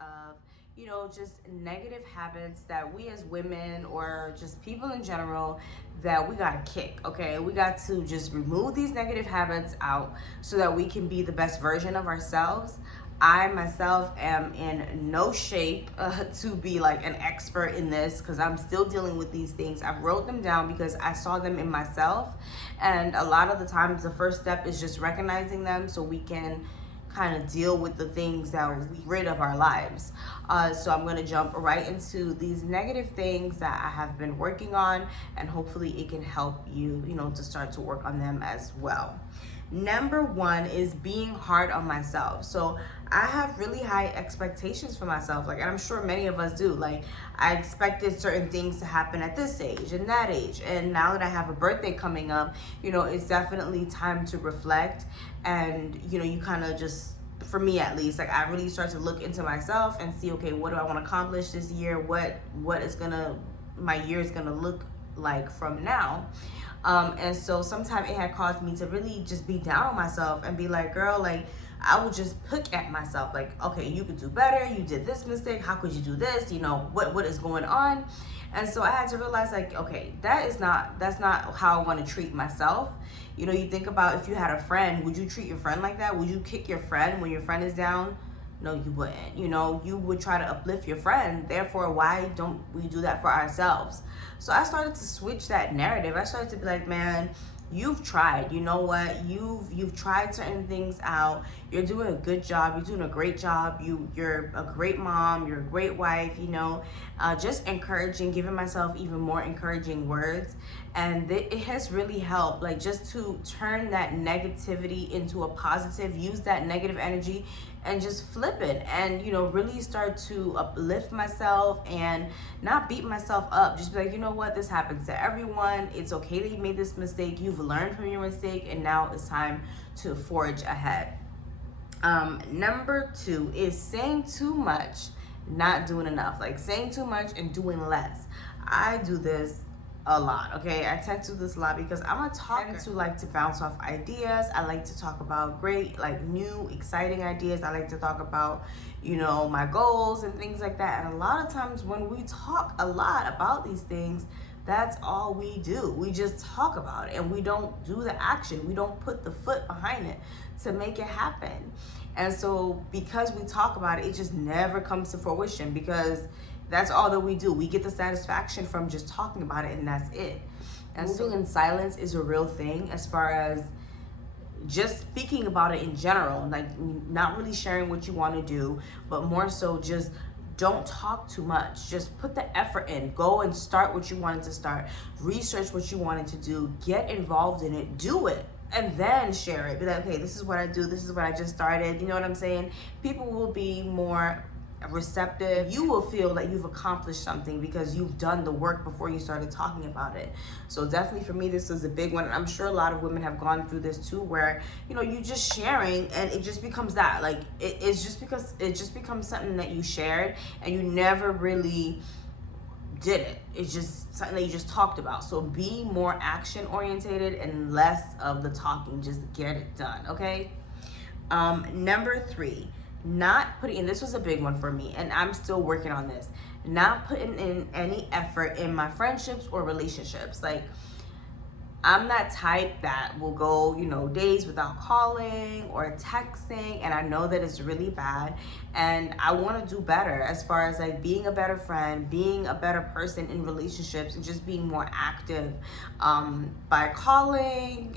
of, just negative habits that we as women or just people in general that we gotta kick, okay? We got to just remove these negative habits out so that we can be the best version of ourselves. I myself am in no shape to be like an expert in this because I'm still dealing with these things. I wrote them down because I saw them in myself. And a lot of the times, the first step is just recognizing them so we can kind of deal with the things that we rid of our lives. So I'm going to jump right into these negative things that I have been working on, and hopefully it can help you, to start to work on them as well. Number one is being hard on myself. So I have really high expectations for myself, and I'm sure many of us do. Like, I expected certain things to happen at this age and that age, and now that I have a birthday coming up, it's definitely time to reflect. And you kind of just, for me at least, like, I really start to look into myself and see, okay, what do I want to accomplish this year? What is my year is gonna look like from now. And so sometimes it had caused me to really just be down on myself and be like, girl, like, I would just pick at myself, like, okay, you could do better, you did this mistake, how could you do this, what is going on? And so I had to realize, like, okay, that's not how I want to treat myself. You think about, if you had a friend, would you treat your friend like that? Would you kick your friend when your friend is down? No, you wouldn't. You would try to uplift your friend. Therefore, why don't we do that for ourselves? So I started to switch that narrative. I started to be like, man, you've tried. You know what? You've tried certain things out. You're doing a good job. You're doing a great job. You're a great mom. You're a great wife. Just encouraging, giving myself even more encouraging words, and it has really helped. Like, just to turn that negativity into a positive. Use that negative energy and just flip it, and really start to uplift myself and not beat myself up. Just be like, you know what, this happens to everyone. It's okay that you made this mistake. You've learned from your mistake, and now it's time to forge ahead. Number two is saying too much, not doing enough. Like, saying too much and doing less. I do this a lot, okay? I tend to do this a lot because I'm a talker. I tend to like to bounce off ideas. I like to talk about great, like, new, exciting ideas. I like to talk about, my goals and things like that. And a lot of times when we talk a lot about these things, that's all we do. We just talk about it and we don't do the action. We don't put the foot behind it to make it happen. And so because we talk about it, it just never comes to fruition, because that's all that we do. We get the satisfaction from just talking about it, and that's it. And moving in silence is a real thing, as far as just speaking about it in general, like, not really sharing what you want to do, but more so just don't talk too much. Just put the effort in. Go and start what you wanted to start. Research what you wanted to do. Get involved in it. Do it. And then share it. Be like, okay, this is what I do. This is what I just started. You know what I'm saying? People will be more receptive. You will feel that you've accomplished something because you've done the work before you started talking about it. So definitely for me, this is a big one. I'm sure a lot of women have gone through this too, where you just sharing and it just becomes that, like, it's just because it just becomes something that you shared and you never really did it. It's just something that you just talked about. So be more action orientated and less of the talking. Just get it done, okay? Number three, not putting in, this was a big one for me, and I'm still working on this, not putting in any effort in my friendships or relationships. Like, I'm that type that will go, days without calling or texting, and I know that it's really bad, and I want to do better as far as, like, being a better friend, being a better person in relationships, and just being more active by calling.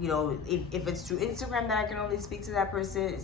If it's through Instagram that I can only speak to that person,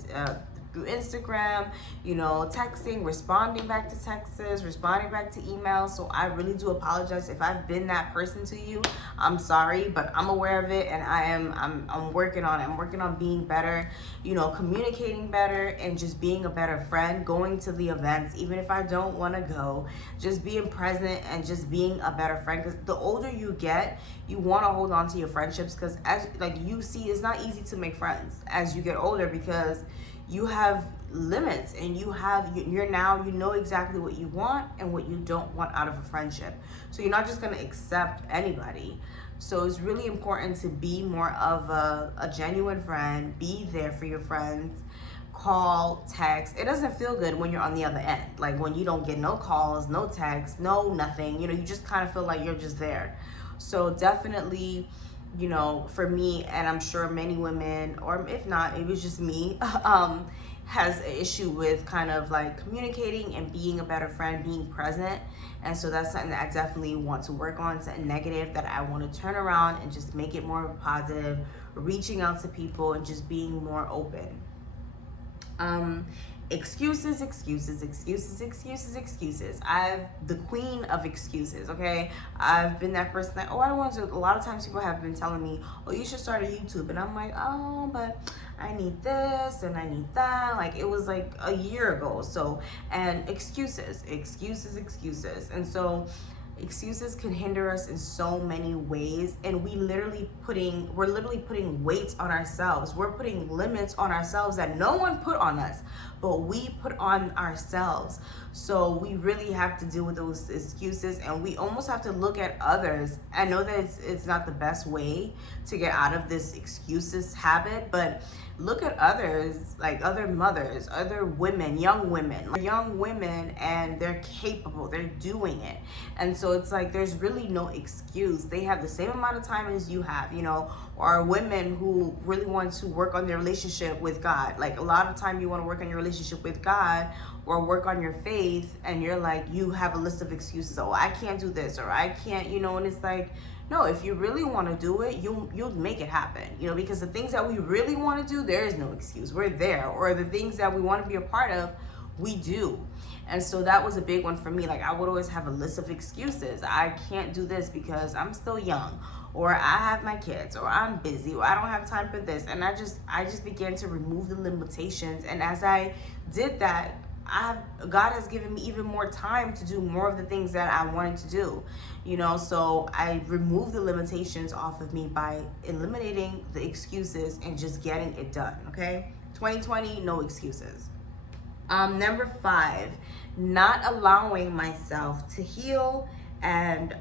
through Instagram, texting, responding back to texts, responding back to emails. So I really do apologize if I've been that person to you. I'm sorry, but I'm aware of it, and I'm working on it. I'm working on being better, communicating better, and just being a better friend, going to the events, even if I don't want to go, just being present and just being a better friend. Because the older you get, you want to hold on to your friendships, because as, like, you see, it's not easy to make friends as you get older, because you have limits, and you're now, exactly what you want and what you don't want out of a friendship. So you're not just going to accept anybody. So it's really important to be more of a genuine friend, be there for your friends, call, text. It doesn't feel good when you're on the other end. Like when you don't get no calls, no texts, no nothing. You just kind of feel like you're just there. So definitely, for me, and I'm sure many women, or if not, it was just me, has an issue with kind of like communicating and being a better friend, being present. And so that's something that I definitely want to work on, something negative that I want to turn around and just make it more positive, reaching out to people and just being more open. Excuses, excuses, excuses, excuses, excuses. I'm the queen of excuses, okay? I've been that person that, I want to. A lot of times people have been telling me, you should start a YouTube. And I'm like, but I need this and I need that. Like, it was like a year ago. So, and excuses, excuses, excuses. And so, excuses can hinder us in so many ways, and we're literally putting weights on ourselves. We're putting limits on ourselves that no one put on us, but we put on ourselves. So we really have to deal with those excuses, and we almost have to look at others. I know that it's not the best way to get out of this excuses habit, but look at others, like other mothers, other women, young women, and they're capable, they're doing it. And so it's like there's really no excuse. They have the same amount of time as you have, or women who really want to work on their relationship with God. Like a lot of time you want to work on your relationship with God or work on your faith, and you're like, you have a list of excuses. I can't do this, or I can't, and it's like, no, if you really want to do it, you'll make it happen, because the things that we really want to do, there is no excuse. We're there. Or the things that we want to be a part of, we do. And so that was a big one for me. Like I would always have a list of excuses. I can't do this because I'm still young, or I have my kids, or I'm busy, or I don't have time for this. And I just began to remove the limitations. And as I did that, God has given me even more time to do more of the things that I wanted to do, so I removed the limitations off of me by eliminating the excuses and just getting it done. Okay, 2020, no excuses. Number 5, not allowing myself to heal, and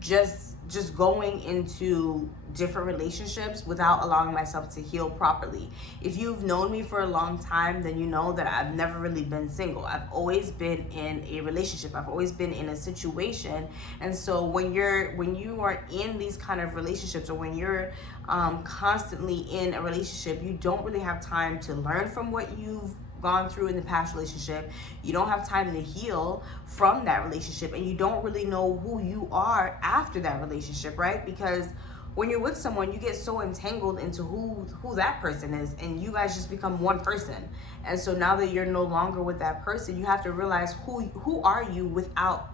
just going into different relationships without allowing myself to heal properly. If you've known me for a long time, then you know that I've never really been single. I've always been in a relationship. I've always been in a situation. And so when you are in these kind of relationships, or when you're constantly in a relationship, you don't really have time to learn from what you've gone through in the past relationship. You don't have time to heal from that relationship, and you don't really know who you are after that relationship, right? Because when you're with someone, you get so entangled into who that person is, and you guys just become one person. And so now that you're no longer with that person, you have to realize who are you without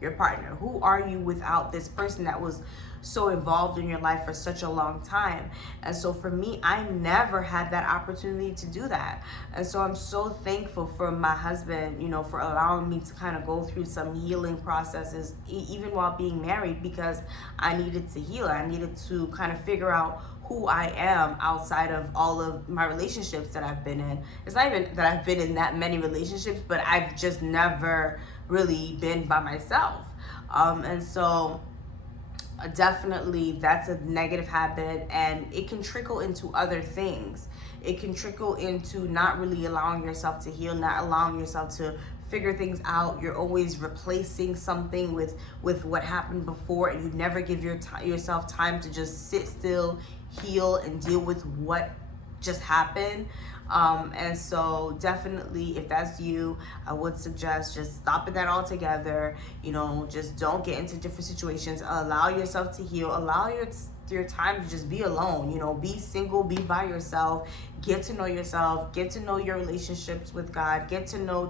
your partner? Who are you without this person that was so involved in your life for such a long time? And so for me, I never had that opportunity to do that. And so I'm so thankful for my husband, for allowing me to kind of go through some healing processes, even while being married, because I needed to heal. I needed to kind of figure out who I am outside of all of my relationships that I've been in. It's not even that I've been in that many relationships, but I've just never really been by myself. And so definitely that's a negative habit, and it can trickle into other things. It can trickle into not really allowing yourself to heal, not allowing yourself to figure things out. You're always replacing something with what happened before, and you never give yourself time to just sit still, heal, and deal with what just happened. And so definitely, if that's you, I would suggest just stopping that altogether. Just don't get into different situations. Allow yourself to heal. Allow your time to just be alone. Be single, be by yourself, get to know yourself, get to know your relationships with God, get to know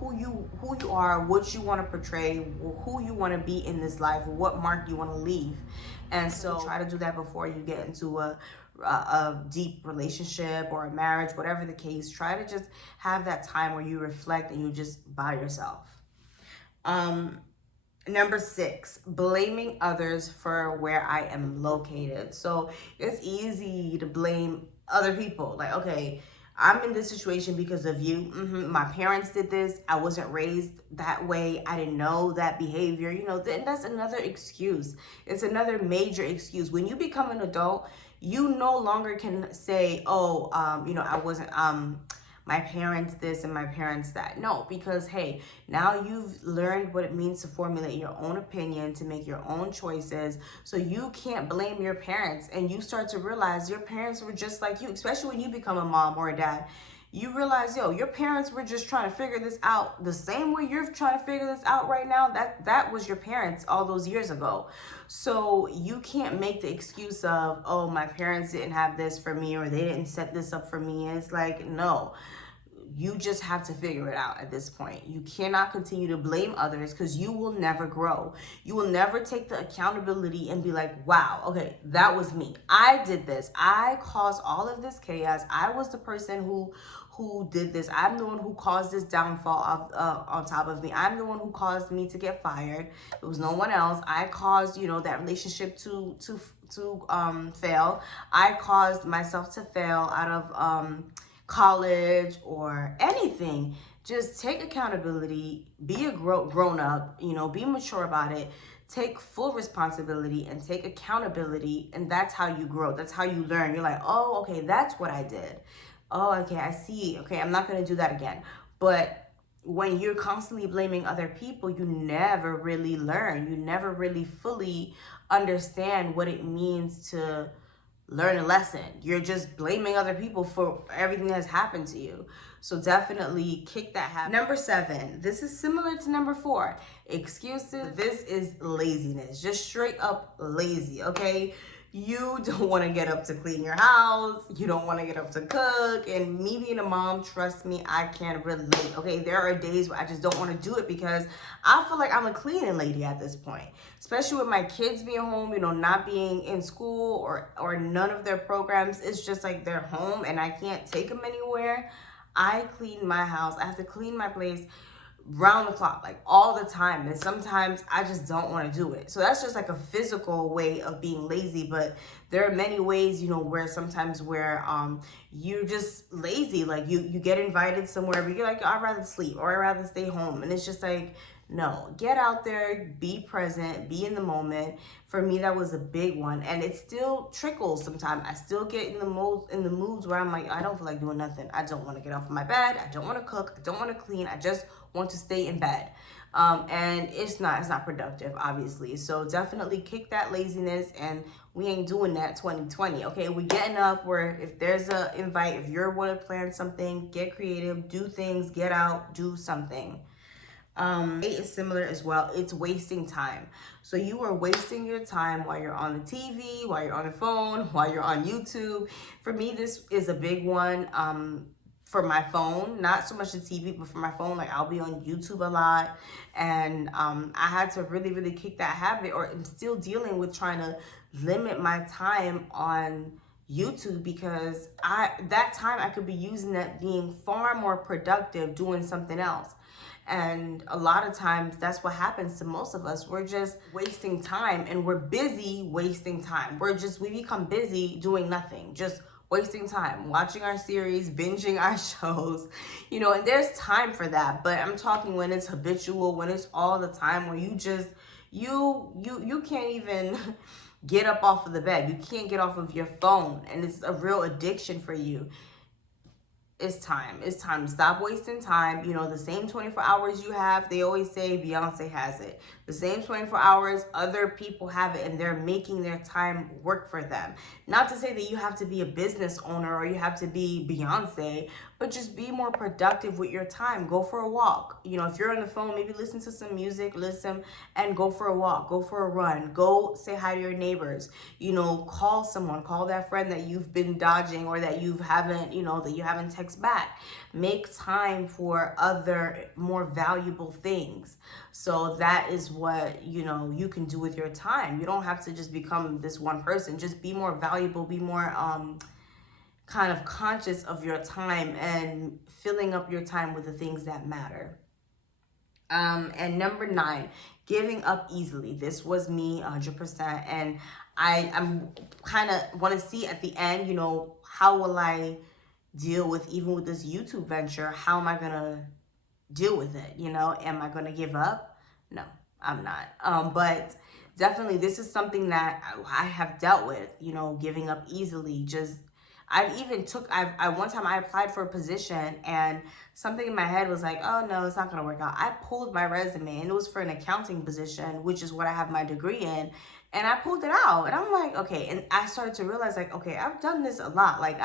who you are, what you want to portray, who you want to be in this life, what mark you want to leave. And so try to do that before you get into a deep relationship or a marriage, whatever the case. Try to just have that time where you reflect and you just by yourself. Number 6, blaming others for where I am located. So it's easy to blame other people. Like, okay, I'm in this situation because of you. My parents did this. I wasn't raised that way. I didn't know that behavior. Then that's another excuse. It's another major excuse. When you become an adult, you no longer can say, oh, I wasn't, my parents this and my parents that. No, because hey, now you've learned what it means to formulate your own opinion, to make your own choices. So you can't blame your parents, and you start to realize your parents were just like you, especially when you become a mom or a dad. You realize, yo, your parents were just trying to figure this out the same way you're trying to figure this out right now. That was your parents all those years ago. So you can't make the excuse of, oh, my parents didn't have this for me, or they didn't set this up for me. It's like, no, you just have to figure it out at this point. You cannot continue to blame others, because you will never grow. You will never take the accountability and be like, wow, okay, that was me. I did this. I caused all of this chaos. I was the person who did this. I'm the one who caused this downfall on top of me. I'm the one who caused me to get fired. It was no one else. I caused, that relationship to fail. I caused myself to fail out of college or anything. Just take accountability, be a grown up, be mature about it, take full responsibility and take accountability, and that's how you grow. That's how you learn. You're like, oh, okay, that's what I did. Oh, okay, I see. Okay, I'm not going to do that again. But when you're constantly blaming other people, you never really learn. You never really fully understand what it means to learn a lesson. You're just blaming other people for everything that's happened to you. So definitely kick that habit. Number 7, this is similar to number 4. Excuses. This is laziness. Just straight up lazy, okay? You don't want to get up to clean your house. You don't want to get up to cook. And me being a mom, trust me, I can relate. Okay, there are days where I just don't want to do it because I feel like I'm a cleaning lady at this point. Especially with my kids being home, not being in school or none of their programs. It's just like they're home and I can't take them anywhere. I clean my house. I have to clean my place round the clock, like all the time, and sometimes I just don't want to do it. So that's just like a physical way of being lazy, but there are many ways, where sometimes where you're just lazy. Like you get invited somewhere, but you're like, I'd rather sleep or I'd rather stay home, and it's just like, no, get out there, be present, be in the moment. For me, that was a big one, and it still trickles sometimes. I still get in the moods where I'm like, I don't feel like doing nothing. I don't want to get off of my bed. I don't want to cook. I don't want to clean. I just want to stay in bed. And it's not productive, obviously. So definitely kick that laziness, and we ain't doing that 2020. Okay, we getting up where if there's a invite, if you're want to plan something, get creative, do things, get out, do something. It is similar as well. It's wasting time. So you are wasting your time while you're on the TV, while you're on the phone, while you're on YouTube. For me, this is a big one. For my phone, not so much the TV, but for my phone, like I'll be on YouTube a lot, and I had to really, really kick that habit, or I'm still dealing with trying to limit my time on YouTube, because that time I could be using that being far more productive doing something else. And a lot of times that's what happens to most of us. We're just wasting time, and we're busy wasting time. We become busy doing nothing, just wasting time, watching our series, binging our shows, and there's time for that. But I'm talking when it's habitual, when it's all the time, where you just, you can't even get up off of the bed. You can't get off of your phone, and it's a real addiction for you. It's time. It's time to stop wasting time. The same 24 hours you have, they always say Beyonce has it. The same 24 hours, other people have it, and they're making their time work for them. Not to say that you have to be a business owner or you have to be Beyonce, but just be more productive with your time. Go for a walk. If you're on the phone, maybe listen to some music, listen, and go for a walk, go for a run, go say hi to your neighbors, call someone, call that friend that you've been dodging or that you haven't texted back. Make time for other more valuable things. So that is what, you can do with your time. You don't have to just become this one person. Just be more valuable, be more, kind of conscious of your time and filling up your time with the things that matter. And number 9, giving up easily. This was me 100%. And I'm kind of want to see at the end, how will I deal with, even with this YouTube venture, how am I going to deal with it? Am I going to give up? No, I'm not. But definitely this is something that I have dealt with, you know, giving up easily. Just I've even took I one time I applied for a position and something in my head was like, oh no, it's not gonna work out. I pulled my resume and it was for an accounting position, which is what I have my degree in. And I pulled it out and I'm like, okay. And I started to realize like, okay, I've done this a lot. Like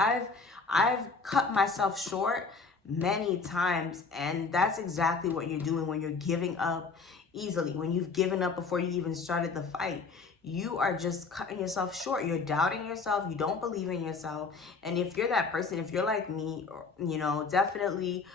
I've cut myself short many times. And that's exactly what you're doing when you're giving up easily. When you've given up before you even started the fight, you are just cutting yourself short. You're doubting yourself. You don't believe in yourself. And if you're that person, if you're like me, you know, definitely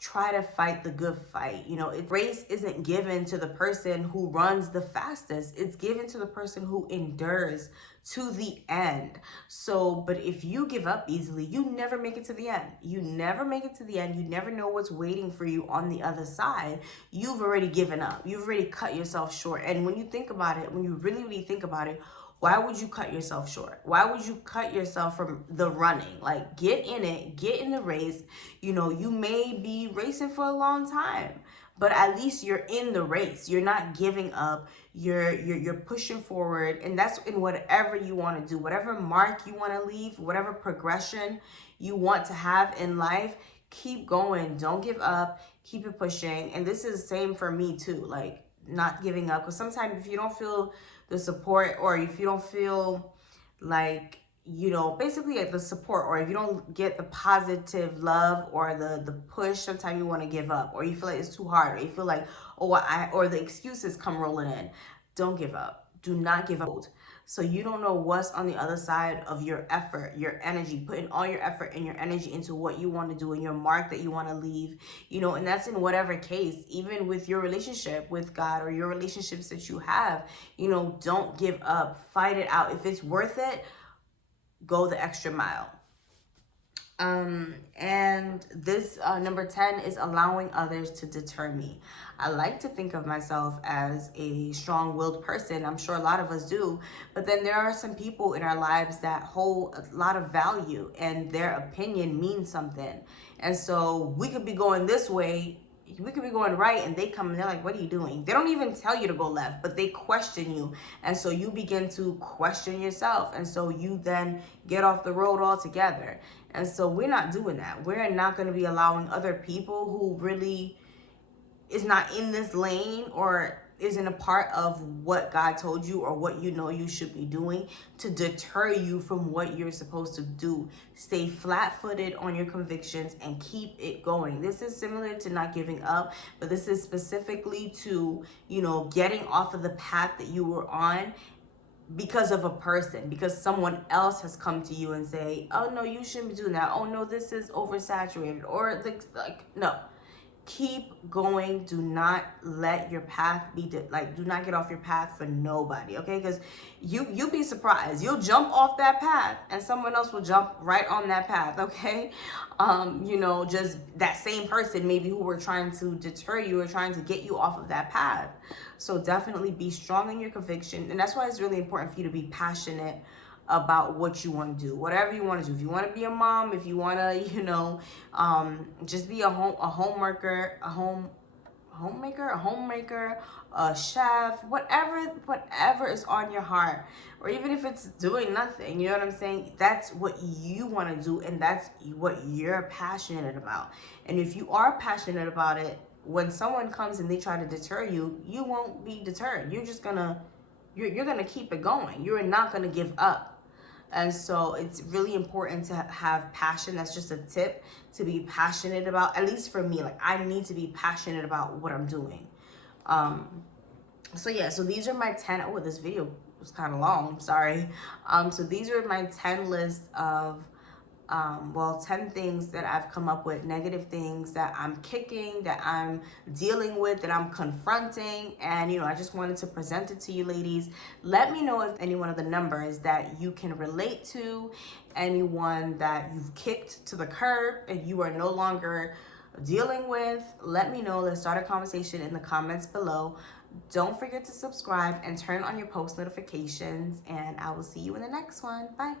try to fight the good fight. You know, race isn't given to the person who runs the fastest. It's given to the person who endures to the end. So, but if you give up easily, you never make it to the end. You never make it to the end. You never know what's waiting for you on the other side. You've already given up. You've already cut yourself short. And when you think about it, when you really, really think about it, why would you cut yourself short? Why would you cut yourself from the running? Like, get in it, get in the race. You know, you may be racing for a long time, but at least you're in the race. You're not giving up. You're pushing forward, and that's in whatever you want to do, whatever mark you want to leave, whatever progression you want to have in life. Keep going. Don't give up. Keep it pushing. And this is the same for me too. Like, not giving up, because sometimes if you don't feel the support, or if you don't feel like, you know, basically like the support, or if you don't get the positive love or the push, sometimes you want to give up, or you feel like it's too hard, or you feel like, oh, or the excuses come rolling in. Don't give up. Do not give up. So you don't know what's on the other side of your effort, your energy, putting all your effort and your energy into what you want to do and your mark that you want to leave, you know, and that's in whatever case, even with your relationship with God or your relationships that you have, you know, don't give up, fight it out. If it's worth it, go the extra mile. And this number 10 is allowing others to deter me. I like to think of myself as a strong-willed person. I'm sure a lot of us do, but then there are some people in our lives that hold a lot of value and their opinion means something. And so we could be going this way, we could be going right, and they come and they're like, what are you doing? They don't even tell you to go left, but they question you. And so you begin to question yourself. And so you then get off the road altogether. And so we're not doing that. We're not going to be allowing other people who really is not in this lane or isn't a part of what God told you or what you know you should be doing to deter you from what you're supposed to do. Stay flat-footed on your convictions and keep it going. This is similar to not giving up, but this is specifically to, you know, getting off of the path that you were on because of a person, because someone else has come to you and say, oh no, you shouldn't be doing that. Oh no, this is oversaturated, or like no. Keep going. Do not let your path be do not get off your path for nobody, okay? Because you'll be surprised. You'll jump off that path and someone else will jump right on that path, okay? You know, just that same person maybe who were trying to deter you or trying to get you off of that path. So definitely be strong in your conviction, and that's why it's really important for you to be passionate about what you want to do, whatever you want to do. If you want to be a mom, if you want to, you know, just be a homemaker, a chef, whatever is on your heart, or even if it's doing nothing, you know what I'm saying? That's what you want to do, and that's what you're passionate about. And if you are passionate about it, when someone comes and they try to deter you, you won't be deterred. You're just gonna, you're gonna keep it going. You're not gonna give up. And so it's really important to have passion. That's just a tip, to be passionate about, at least for me, like I need to be passionate about what I'm doing. So yeah, so these are my 10, oh, this video was kind of long, I'm sorry. So these are my 10 list of 10 things that I've come up with, negative things that I'm kicking, that I'm dealing with, that I'm confronting. And, you know, I just wanted to present it to you ladies. Let me know if any one of the numbers that you can relate to, anyone that you've kicked to the curb and you are no longer dealing with. Let me know. Let's start a conversation in the comments below. Don't forget to subscribe and turn on your post notifications, and I will see you in the next one. Bye.